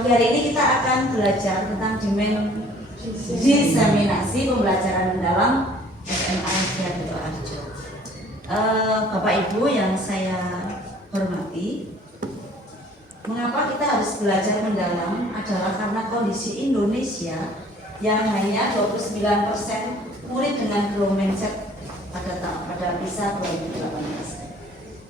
Pagi hari ini kita akan belajar tentang diseminasi pembelajaran mendalam SMA Sidoarjo. Bapak Ibu yang saya hormati, mengapa kita harus belajar mendalam adalah karena kondisi Indonesia yang hanya 29% murid dengan growth mindset pada PISA 2018.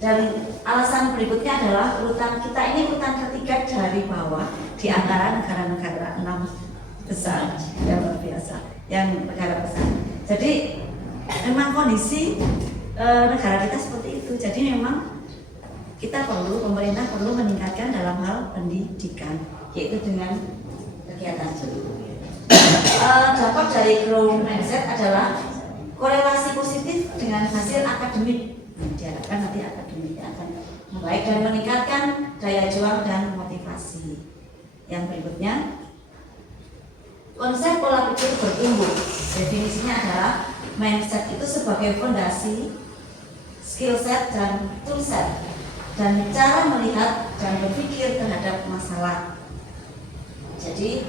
Dan alasan berikutnya adalah urutan kita ini urutan ketiga dari bawah di antara negara-negara 6 besar yang luar biasa, yang negara besar. Jadi memang kondisi negara kita seperti itu. Jadi memang pemerintah perlu meningkatkan dalam hal pendidikan, yaitu dengan kegiatan dampak dari growth mindset adalah korelasi positif dengan hasil akademik. Diharapkan nanti akademiknya akan membaik dan meningkatkan daya juang dan motivasi. Yang berikutnya, konsep pola pikir bertumbuh. Definisinya adalah mindset itu sebagai fondasi, skill set dan tool set, dan cara melihat dan berpikir terhadap masalah. Jadi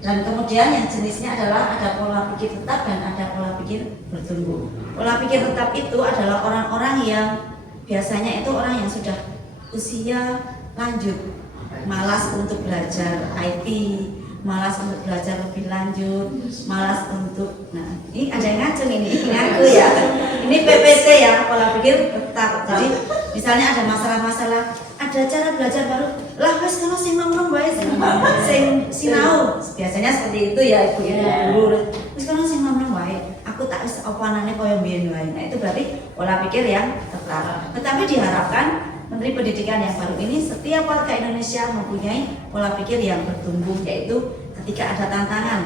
dan kemudian yang jenisnya adalah ada pola pikir tetap dan ada pola pikir bertumbuh. Pola pikir tetap itu adalah orang-orang yang biasanya itu orang yang sudah usia lanjut, malas untuk belajar IT, malas untuk belajar lebih lanjut, malas untuk, nah ini ada yang ngaceng ini ngaku ya. Ini PPT ya, pola pikir tetap. Jadi misalnya ada masalah-masalah, ada cara belajar baru, lah wes kalau sing nom wae sing sinau. Biasanya seperti itu ya Ibu guru. Wes kalau sing nom wae, aku tak wis opanane koyo mbiyen wae. Nah, itu berarti pola pikir yang tetap. Tetapi diharapkan Menteri Pendidikan yang baru ini setiap warga Indonesia mempunyai pola pikir yang bertumbuh, yaitu ketika ada tantangan,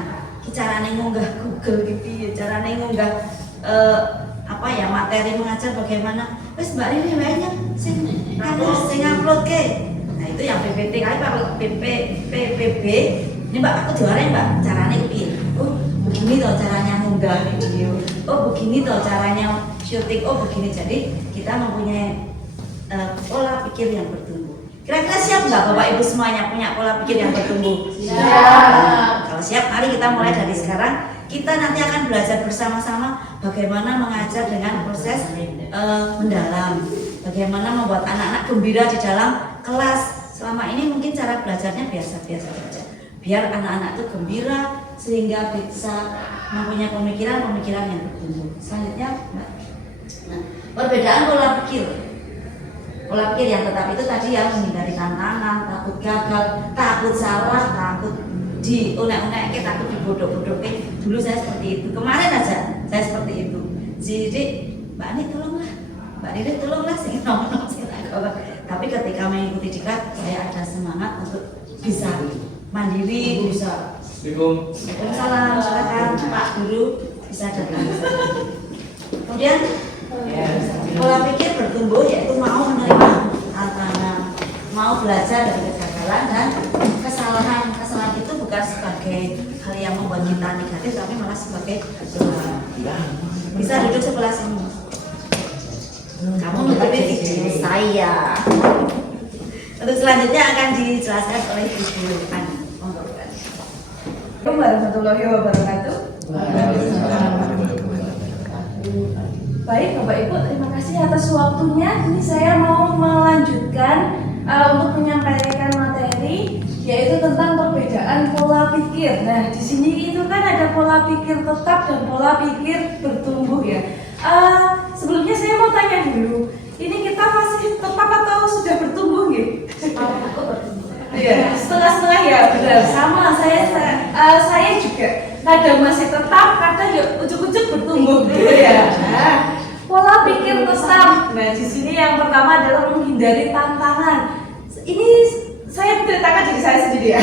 carane ngunggah Google gitu, carane ngunggah materi mengajar bagaimana. Wes Mbak Rini wayanya sing upload ke. Nah, itu yang PPT kali Pak PPB. Ini Mbak aku juara Mbak, caranya piye? Oh, begini toh caranya ngunggah video. Oh, begini toh caranya syuting. Oh, begini. Jadi kita mempunyai pola pikir yang bertumbuh. Kira-kira siap nggak Bapak Ibu semuanya punya pola pikir yang bertumbuh? Siap. Kalau siap, mari kita mulai dari sekarang. Kita nanti akan belajar bersama-sama bagaimana mengajar dengan proses mendalam, bagaimana membuat anak-anak gembira di dalam kelas. Selama ini mungkin cara belajarnya biasa-biasa saja. Biar anak-anak itu gembira sehingga bisa mempunyai pemikiran-pemikiran yang bertumbuh. Selanjutnya, nah, perbedaan pola pikir. Pola pikir yang tetap itu tadi yang menghindari tantangan, takut gagal, takut salah, takut diunek-unek, takut dibodoh-bodohke. Dulu saya seperti itu, kemarin aja saya seperti itu. Jadi Mbak Ani tolonglah, Mbak Riri tolonglah sing ngomong sing tapi ketika mengikuti diklat saya ada semangat untuk bisa mandiri, bisa. Waalaikumsalam, silakan Pak Guru bisa datang. Kemudian pola pikir bertumbuh yaitu mau menerima tantangan, mau belajar dari kegagalan dan kesalahan. Kesalahan itu bukan sebagai hal yang membuat kita negatif, tapi malah sebagai doa. Bisa duduk sebelah sini. Kamu nutupi video saya. Untuk selanjutnya akan dijelaskan oleh Ibu Ani. Assalamualaikum warahmatullahi wabarakatuh. Baik Bapak Ibu, terima kasih atas waktunya. Ini saya mau melanjutkan untuk menyampaikan materi yaitu tentang perbedaan pola pikir. Nah, di sini itu kan ada pola pikir tetap dan pola pikir bertumbuh ya. Sebelumnya saya mau tanya dulu, ini kita masih tetap atau sudah bertumbuh gitu? Iya, setengah-setengah ya, benar. Sama saya juga. Kadang masih tetap, kadang ya ujuk-ujuk bertumbuh gitu ya. Nah, pola pikir tetap. Nah, di sini yang pertama adalah menghindari tantangan. Ini saya ceritakan jadi saya sendiri ya.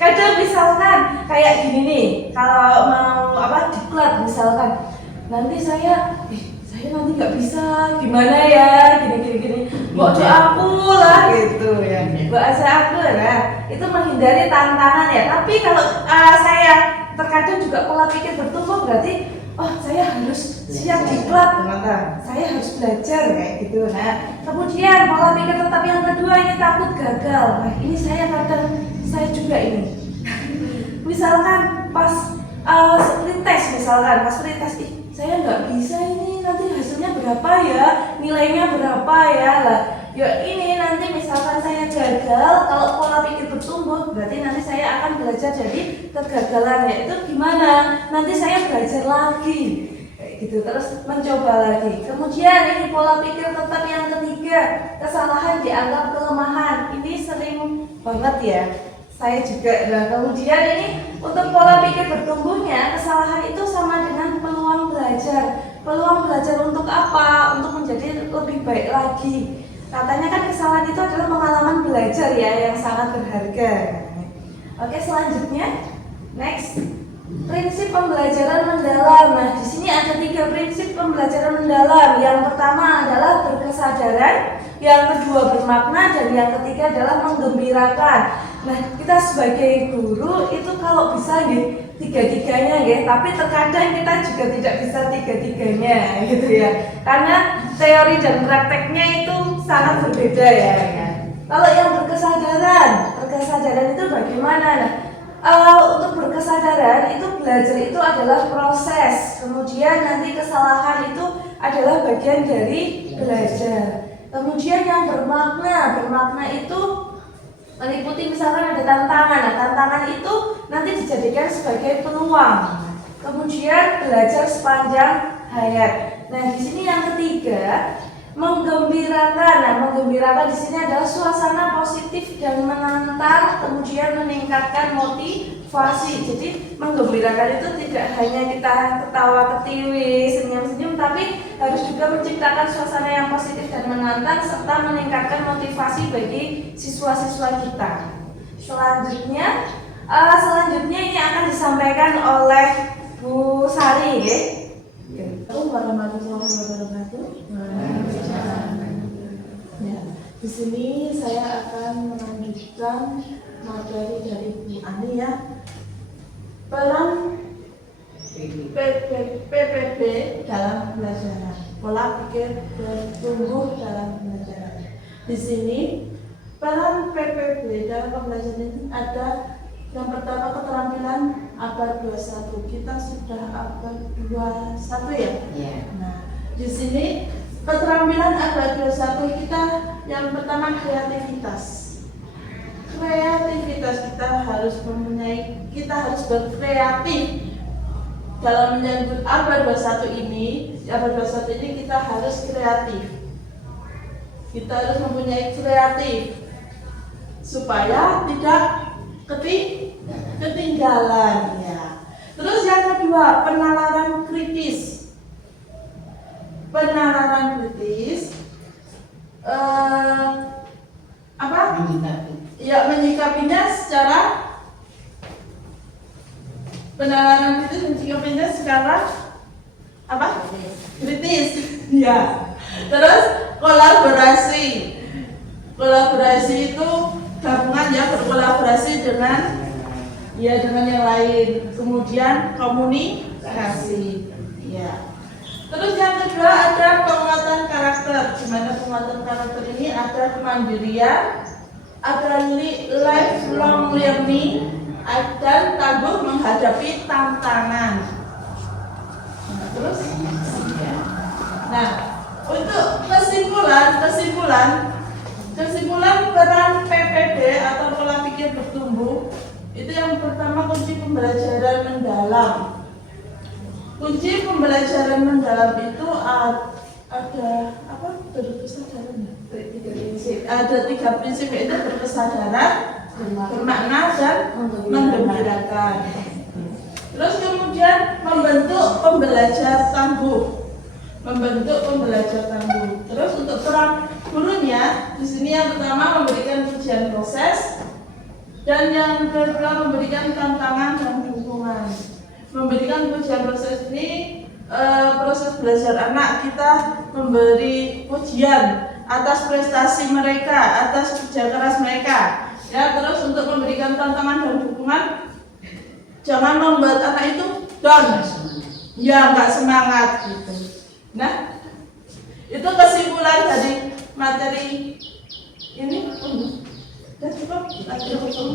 Kadang misalkan kayak gini nih, kalau mau diklat misalkan, nanti saya nanti nggak bisa, gimana ya, gini. Mbok aku lah gitu ya. Mbok aku lah. Itu menghindari tantangan ya. Tapi kalau saya terkadang juga pola pikir bertumbuh berarti, oh saya harus siap diklat teman-teman. Saya harus belajar kayak gitu. Nah, Kemudian pola pikir tetap yang kedua ini takut gagal. Nah ini saya juga ini. Misalkan pas split test saya nggak bisa ini, nanti hasilnya berapa ya, nilainya berapa ya lah. Ya ini nanti misalkan saya gagal, kalau pola pikir bertumbuh berarti nanti saya akan belajar jadi kegagalan, ya itu gimana? Nanti saya belajar lagi kayak gitu, terus mencoba lagi. Kemudian ini pola pikir tetap yang ketiga, kesalahan dianggap kelemahan. Ini sering banget ya, saya juga. Nah kemudian ini untuk pola pikir bertumbuhnya, kesalahan itu sama dengan peluang belajar. Peluang belajar untuk apa? Untuk menjadi lebih baik lagi. Katanya kan kesalahan itu adalah pengalaman belajar ya yang sangat berharga. Oke, selanjutnya next, prinsip pembelajaran mendalam. Nah di sini ada 3 prinsip pembelajaran mendalam. Yang pertama adalah berkesadaran, yang kedua bermakna, dan yang ketiga adalah menggembirakan. Nah kita sebagai guru itu kalau bisa gitu tiga-tiganya ya, tapi terkadang kita juga tidak bisa tiga-tiganya gitu ya, karena teori dan prakteknya itu sangat berbeda ya. Kalau yang berkesadaran itu bagaimana? Nah, untuk berkesadaran itu belajar itu adalah proses, kemudian nanti kesalahan itu adalah bagian dari belajar. Kemudian yang bermakna itu meliputi misalkan ada tantangan. Nah, tantangan itu nanti dijadikan sebagai peluang. Kemudian belajar sepanjang hayat. Nah, di sini yang ketiga, menggembirakan. Nah, menggembirakan di sini adalah suasana positif dan menantang, kemudian meningkatkan motivasi. Jadi menggembirakan itu tidak hanya kita ketawa ketiwi, senyum-senyum, tapi harus juga menciptakan suasana yang positif dan menantang serta meningkatkan motivasi bagi siswa-siswa kita. Selanjutnya ini akan disampaikan oleh Bu Sari ya. Assalamualaikum warahmatullahi wabarakatuh. Ya, di sini saya akan melanjutkan materi dari Bu Ani ya. Peran PPB dalam pembelajaran, pola pikir bertumbuh dalam pembelajaran. Di sini peran PPB dalam pembelajaran ini ada yang pertama keterampilan abad 21. Kita sudah abad 21 ya? Iya. Nah, di sini keterampilan abad 21 kita yang pertama kreativitas. Kreativitas kita harus berkreatif dalam menyambut abad 21 ini. Di abad 21 ini kita harus kreatif. Kita harus mempunyai kreatif supaya tidak ketinggalan ya. Terus yang kedua, penalaran kritis. Penalaran kritis menyikapinya secara kritis ya. Terus kolaborasi itu gabungan ya, berkolaborasi dengan yang lain. Kemudian komunikasi ya. Terus yang kedua ada penguatan karakter. Di mana penguatan karakter ini ada kemandirian, ada lifelong learning, dan tangguh menghadapi tantangan. Terus untuk kesimpulan peran PPB atau pola pikir bertumbuh itu yang pertama, kunci pembelajaran mendalam. Kunci pembelajaran mendalam itu ada berkesadaran. Ada 3 prinsip, yaitu berkesadaran, bermakna, dan menggembirakan. Terus kemudian membentuk pembelajar tangguh. Terus untuk peran gurunya di sini yang pertama memberikan pujian proses, dan yang kedua memberikan tantangan dan dukungan. Memberikan pujian proses ini proses belajar anak, kita memberi pujian atas prestasi mereka, atas kerja keras mereka. Ya, terus untuk memberikan tantangan dan dukungan, jangan membuat anak itu down. Ya, nggak semangat gitu. Nah, itu kesimpulan dari materi ini udah cukup.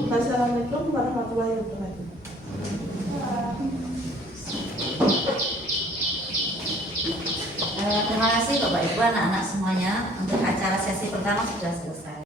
Assalamualaikum warahmatullahi wabarakatuh. Terima kasih Bapak Ibu anak-anak semuanya, untuk acara sesi pertama sudah selesai.